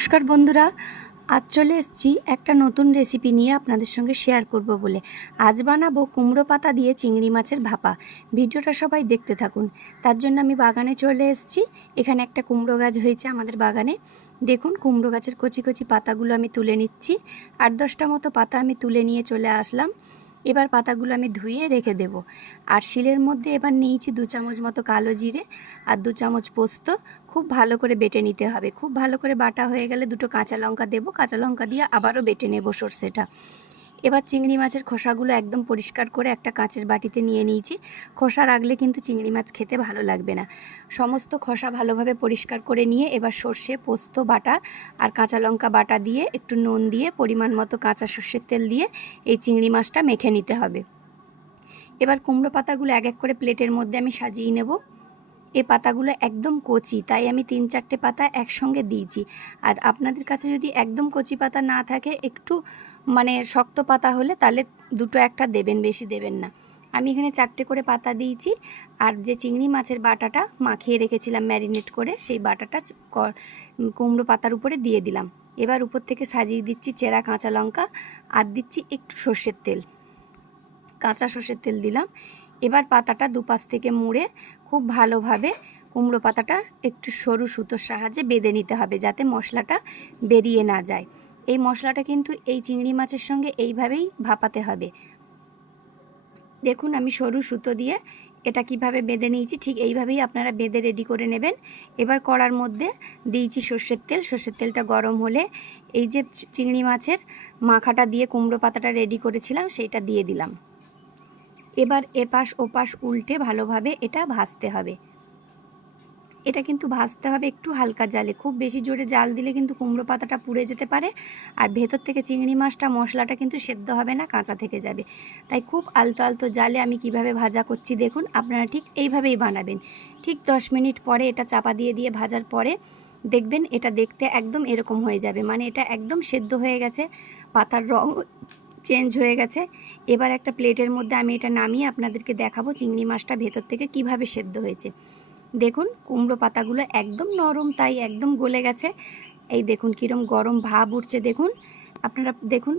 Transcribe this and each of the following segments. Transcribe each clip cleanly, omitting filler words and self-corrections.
নমস্কার বন্ধুরা, আজ চলে এসেছি একটা নতুন রেসিপি নিয়ে আপনাদের সঙ্গে শেয়ার করব বলে। আজ বানাবো কুমড়ো পাতা দিয়ে চিংড়ি মাছের ভাপা। ভিডিওটা সবাই দেখতে থাকুন। তার জন্য আমি বাগানে চলে এসেছি। এখানে একটা কুমড়ো গাছ হয়েছে আমাদের বাগানে। দেখুন কুমড়ো গাছের কচি কচি পাতাগুলো আমি তুলে নিচ্ছি। 8-10টা মতো পাতা আমি তুলে নিয়ে চলে আসলাম। এবার পাতাগুলো আমি ধুয়ে রেখে দেব। আর শিলের মধ্যে এবার নিয়েছি 2 চামচ মতো কালো জিরে আর 2 চামচ পোস্ত। খুব ভালো করে বেটে নিতে হবে। খুব ভালো করে বাটা হয়ে গেলে 2টো কাঁচা লঙ্কা দেব। কাঁচা লঙ্কা দিয়ে আবারও বেটে নেব সরষেটা। এবার চিংড়ি মাছের খোসাগুলো একদম পরিষ্কার করে একটা কাঁচের বাটিতে নিয়ে নিয়েছি। খোসা রাখলে কিন্তু চিংড়ি মাছ খেতে ভালো লাগবে না। সমস্ত খোসা ভালোভাবে পরিষ্কার করে নিয়ে এবার সর্ষে পোস্ত বাটা আর কাঁচা লঙ্কা বাটা দিয়ে একটু নুন দিয়ে পরিমাণ মতো কাঁচা সর্ষের তেল দিয়ে এই চিংড়ি মাছটা মেখে নিতে হবে। এবার কুমড়ো পাতাগুলো এক এক করে প্লেটের মধ্যে আমি সাজিয়ে নেব। এই পাতাগুলো একদম কচি, তাই আমি 3-4টে পাতা একসঙ্গে দিয়েছি। আর আপনাদের কাছে যদি একদম কচি পাতা না থাকে, একটু শক্ত পাতা হলে তাহলে 2-1টা দেবেন, বেশি দেবেন না। আমি এখানে 4টে করে পাতা দিয়েছি। আর যে চিংড়ি মাছের বাটাটা মাখিয়ে রেখেছিলাম ম্যারিনেট করে, সেই বাটাটা কুমড়ো পাতার উপরে দিয়ে দিলাম। এবার উপর থেকে সাজিয়ে দিচ্ছি চেরা কাঁচা লঙ্কা আর দিচ্ছি একটু সর্ষের তেল, কাঁচা সর্ষের তেল দিলাম। এবার পাতাটা দুপাশ থেকে মুড়ে খুব ভালোভাবে কুমড়ো পাতাটা একটু সরু সুতোর সাহায্যে বেঁধে নিতে হবে, যাতে মশলাটা বেরিয়ে না যায়। এই মশলাটা কিন্তু এই চিংড়ি মাছের সঙ্গে এইভাবেই ভাপাতে হবে। দেখুন আমি সরু সুতো দিয়ে এটা কিভাবে বেঁধে নিয়েছি, ঠিক এইভাবেই আপনারা বেঁধে রেডি করে নেবেন। এবার কড়ার মধ্যে দিয়েছি সর্ষের তেল। সর্ষের তেলটা গরম হলে এই যে চিংড়ি মাছের মাখাটা দিয়ে কুমড়ো পাতাটা রেডি করেছিলাম সেইটা দিয়ে দিলাম। এবার এপাশ ওপাশ উল্টে ভালোভাবে এটা ভাজতে হবে। এটা কিন্তু ভাজতে হবে একটু হালকা জালে। খুব বেশি জোরে জাল দিলে কিন্তু কুমড়ো পাতাটা পুড়ে যেতে পারে, আর ভেতর থেকে চিংড়ি মাছটা মশলাটা কিন্তু সেদ্ধ হবে না, কাঁচা থেকে যাবে। তাই খুব আলতো আলতো জালে আমি কিভাবে ভাজা করছি দেখুন। আপনারা ঠিক এইভাবেই বানাবেন। ঠিক 10 মিনিট পরে এটা চাপা দিয়ে দিয়ে ভাজার পরে দেখবেন এটা দেখতে একদম এরকম হয়ে যাবে, এটা একদম সেদ্ধ হয়ে গেছে, পাতার রং চেঞ্জ হয়ে গেছে। এবার একটা প্লেটের মধ্যে আমি এটা নামিয়ে আপনাদেরকে দেখাবো চিংড়ি মাছটা ভেতর থেকে কিভাবে সেদ্ধ হয়েছে। দেখুন কুমড়ো পাতাগুলো একদম নরম, তাই একদম গলে গেছে। এই দেখুন কীরকম গরম ভাব উঠছে। দেখুন আপনারা দেখুন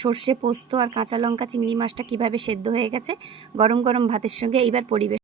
সর্ষে পোস্ত আর কাঁচা লঙ্কা চিংড়ি মাছটা কিভাবে সেদ্ধ হয়ে গেছে গরম গরম ভাতের সঙ্গে। এইবার পরিবেশ